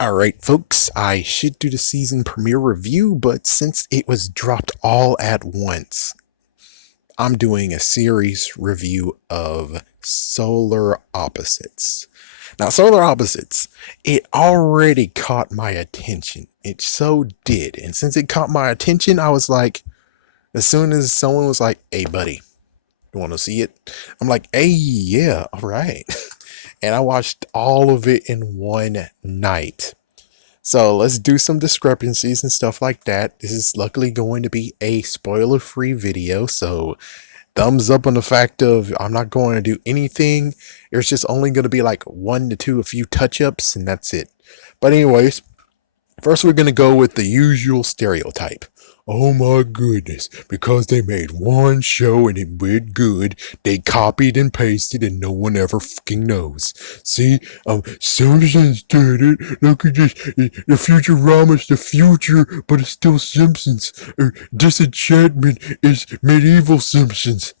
Alright, folks, I should do the season premiere review, but since it was dropped all at once, I'm doing a series review of Solar Opposites. Now, Solar Opposites, it already caught my attention. It so did. And since it caught my attention, I was like, as soon as someone was like, hey, buddy, you want to see it? I'm like, hey, yeah, all right. And I watched all of it in one night. So let's do some discrepancies and stuff like that. This is luckily going to be a spoiler-free video, so thumbs up on the fact of I'm not going to do anything. There's just only going to be like one to two, a few touch-ups, and that's it. But anyways, first we're going to go with the usual stereotype. Oh my goodness, because they made one show and it went good, they copied and pasted and no one ever fucking knows. See, Simpsons did it. Look at this. The Futurama's the future, but it's still Simpsons. Disenchantment is medieval Simpsons.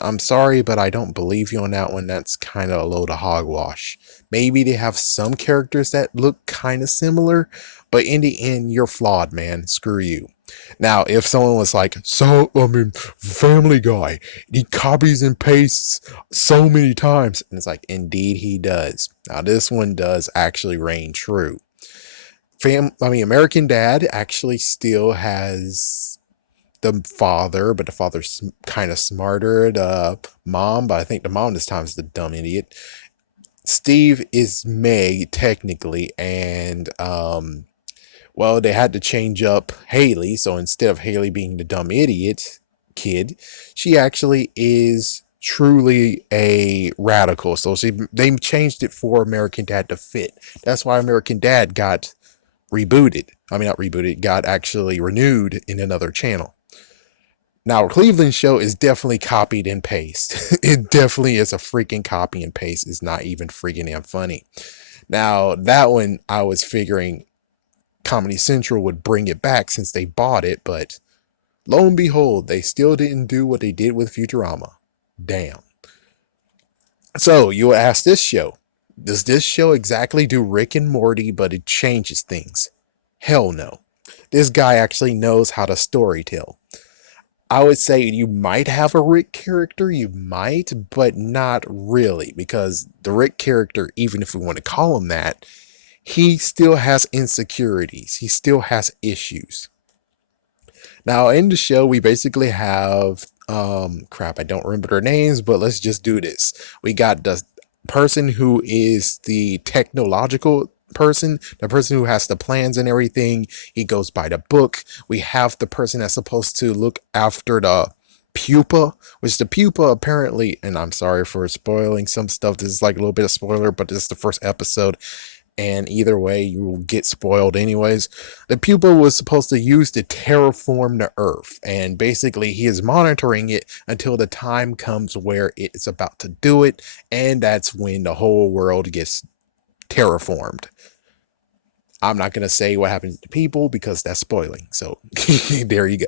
I'm sorry, but I don't believe you on that one. That's kind of a load of hogwash. Maybe they have some characters that look kind of similar, but in the end, you're flawed, man. Screw you. Now, if someone was like, Family Guy, he copies and pastes so many times, and it's like, indeed he does. Now, this one does actually reign true. American Dad actually still has the father, but the father's kind of smarter. The mom, but I think the mom this time is the dumb idiot. Steve is Meg technically, and well, they had to change up Haley, so instead of Haley being the dumb idiot kid, she actually is truly a radical. So they changed it for American Dad to fit. That's why American Dad got rebooted. I mean, not rebooted, got actually renewed in another channel. Now, Cleveland show is definitely copied and paste. It definitely is a freaking copy and paste. It's not even freaking damn funny. Now, that one, I was figuring Comedy Central would bring it back since they bought it, but lo and behold, they still didn't do what they did with Futurama. Damn. So, you ask this show, does this show exactly do Rick and Morty, but it changes things? Hell no. This guy actually knows how to storytell. I would say you might have a Rick character, you might, but not really, because the Rick character, even if we want to call him that, he still has insecurities. He still has issues. Now, in the show, we basically have, crap, I don't remember their names, but let's just do this. We got the person who is the technological person, the person who has the plans and everything. He goes by the book. We have the person that's supposed to look after the pupa, which the pupa apparently, and I'm sorry for spoiling some stuff. This is like a little bit of spoiler, but this is the first episode. And either way, you will get spoiled anyways. The pupa was supposed to use to terraform the Earth, and basically he is monitoring it until the time comes where it's about to do it, and that's when the whole world gets terraformed. I'm not going to say what happens to people because that's spoiling. So there you go.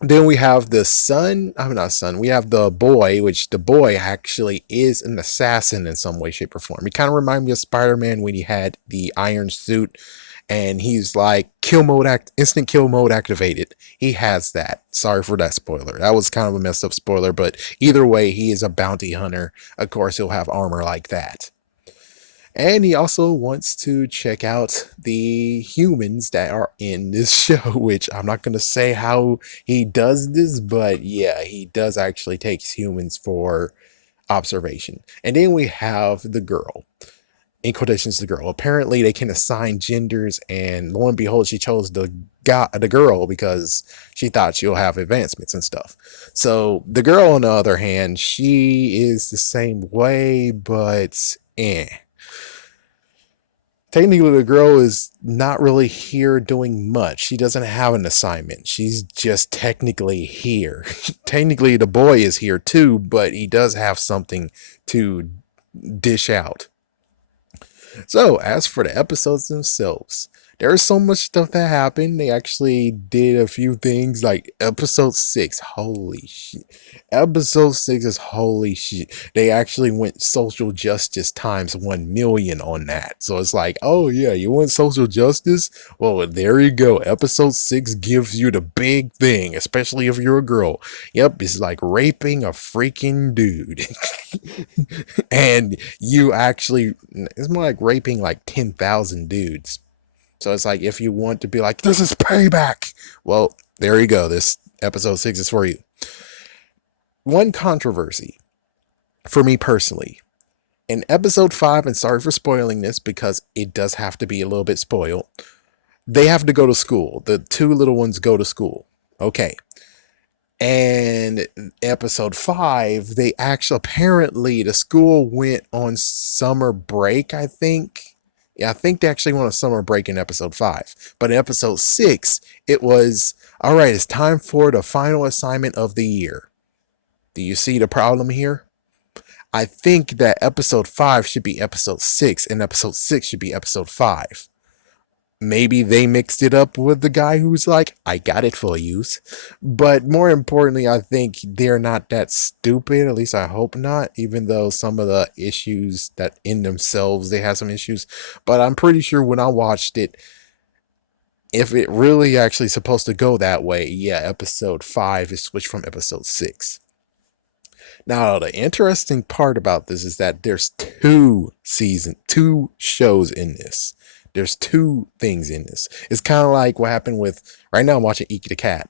Then we have the son. I'm not son. We have the boy, which the boy actually is an assassin in some way, shape, or form. He kind of reminds me of Spider-Man when he had the iron suit and he's like instant kill mode activated. He has that. Sorry for that spoiler. That was kind of a messed up spoiler, but either way, he is a bounty hunter. Of course, he'll have armor like that. And he also wants to check out the humans that are in this show, which I'm not going to say how he does this, but yeah, he does actually take humans for observation. And then we have the girl. In quotations, the girl. Apparently, they can assign genders, and lo and behold, she chose the girl because she thought she'll have advancements and stuff. So the girl, on the other hand, she is the same way, but technically the girl is not really here doing much. She doesn't have an assignment. She's just technically here. Technically the boy is here too, but he does have something to dish out. So as for the episodes themselves, There's so much stuff that happened. They actually did a few things like episode 6. Holy shit. Episode 6 is holy shit. They actually went social justice times 1 million on that. So it's like, oh yeah, you want social justice? Well, there you go. Episode 6 gives you the big thing, especially if you're a girl. Yep, it's like raping a freaking dude. And you actually, it's more like raping like 10,000 dudes. So it's like, if you want to be like, this is payback, well, there you go. This episode 6 is for you. One controversy for me personally in episode 5, and sorry for spoiling this because it does have to be a little bit spoiled. They have to go to school. The two little ones go to school. Okay. And episode 5, they actually, apparently the school went on summer break, I think. Yeah, I think they actually went on summer break in episode 5. But in episode 6, it was, all right, it's time for the final assignment of the year. Do you see the problem here? I think that episode 5 should be episode 6, and episode 6 should be episode 5. Maybe they mixed it up with the guy who's like, I got it for you. But more importantly, I think they're not that stupid. At least I hope not, even though some of the issues that in themselves, they have some issues. But I'm pretty sure when I watched it, if it really actually supposed to go that way, yeah, episode 5 is switched from episode 6. Now, the interesting part about this is that there's two shows in this. There's two things in this. It's kind of like what happened with, right now I'm watching Eek the Cat.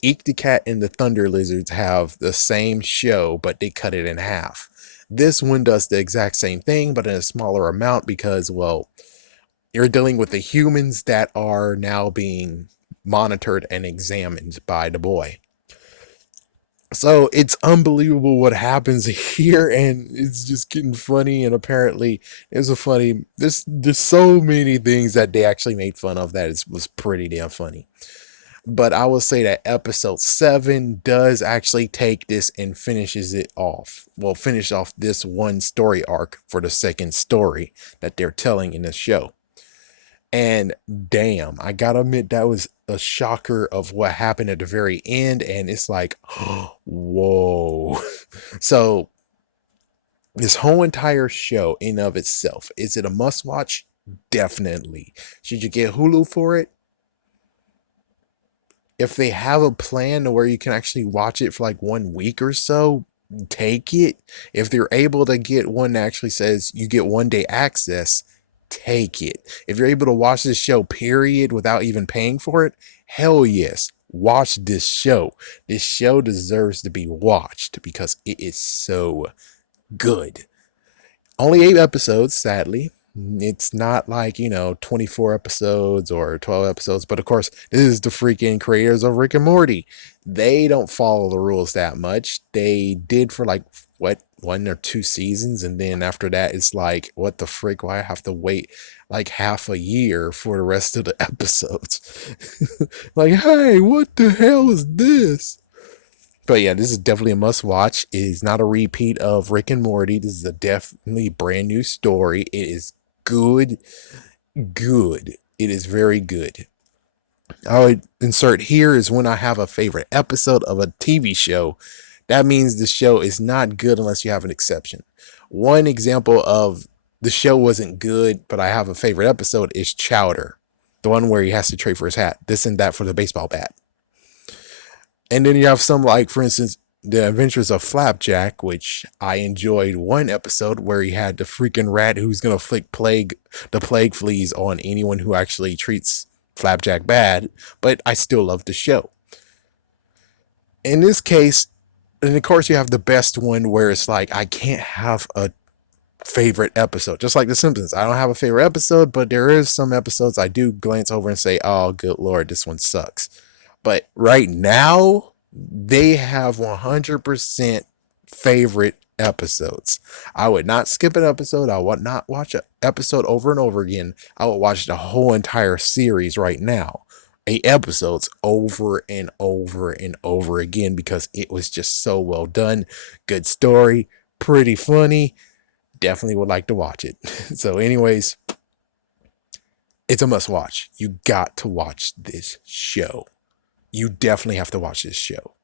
Eek the Cat and the Thunder Lizards have the same show, but they cut it in half. This one does the exact same thing, but in a smaller amount because, well, you're dealing with the humans that are now being monitored and examined by the boy. So it's unbelievable what happens here, and it's just getting funny. And apparently, there's so many things that they actually made fun of that was pretty damn funny. But I will say that episode 7 does actually take this and finishes it off. Well, finish off this one story arc for the second story that they're telling in the show. And damn, I gotta admit, that was a shocker of what happened at the very end. And it's like, whoa. So, this whole entire show, in of itself, is it a must watch? Definitely. Should you get Hulu for it? If they have a plan to where you can actually watch it for like 1 week or so, take it. If they're able to get one that actually says you get 1 day access, take it. If you're able to watch this show, period, without even paying for it, hell yes, watch this show. This show deserves to be watched because it is so good. Only 8 episodes, sadly. It's not like, 24 episodes or 12 episodes, but of course, this is the freaking creators of Rick and Morty. They don't follow the rules that much. They did for like, what, 1 or 2 seasons, and then after that, it's like, what the frick? Why I have to wait like half a year for the rest of the episodes? Like, hey, what the hell is this? But yeah, this is definitely a must watch. It is not a repeat of Rick and Morty. This is a definitely brand new story. It is good. Good. It is very good. I would insert here is when I have a favorite episode of a TV show. That means the show is not good unless you have an exception. One example of the show wasn't good, but I have a favorite episode is Chowder. The one where he has to trade for his hat. This and that for the baseball bat. And then you have some, like, for instance, The Adventures of Flapjack, which I enjoyed one episode where he had the freaking rat who's going to flick the plague fleas on anyone who actually treats Flapjack bad, but I still love the show. In this case, and of course you have the best one where it's like, I can't have a favorite episode. Just like The Simpsons. I don't have a favorite episode, but there is some episodes I do glance over and say, oh, good Lord, this one sucks. But right now, they have 100% favorite episodes. I would not skip an episode. I would not watch an episode over and over again. I would watch the whole entire series right now. 8 episodes over and over and over again because it was just so well done. Good story, pretty funny. Definitely would like to watch it. So anyways, It's a must watch. You got to watch this show. You definitely have to watch this show.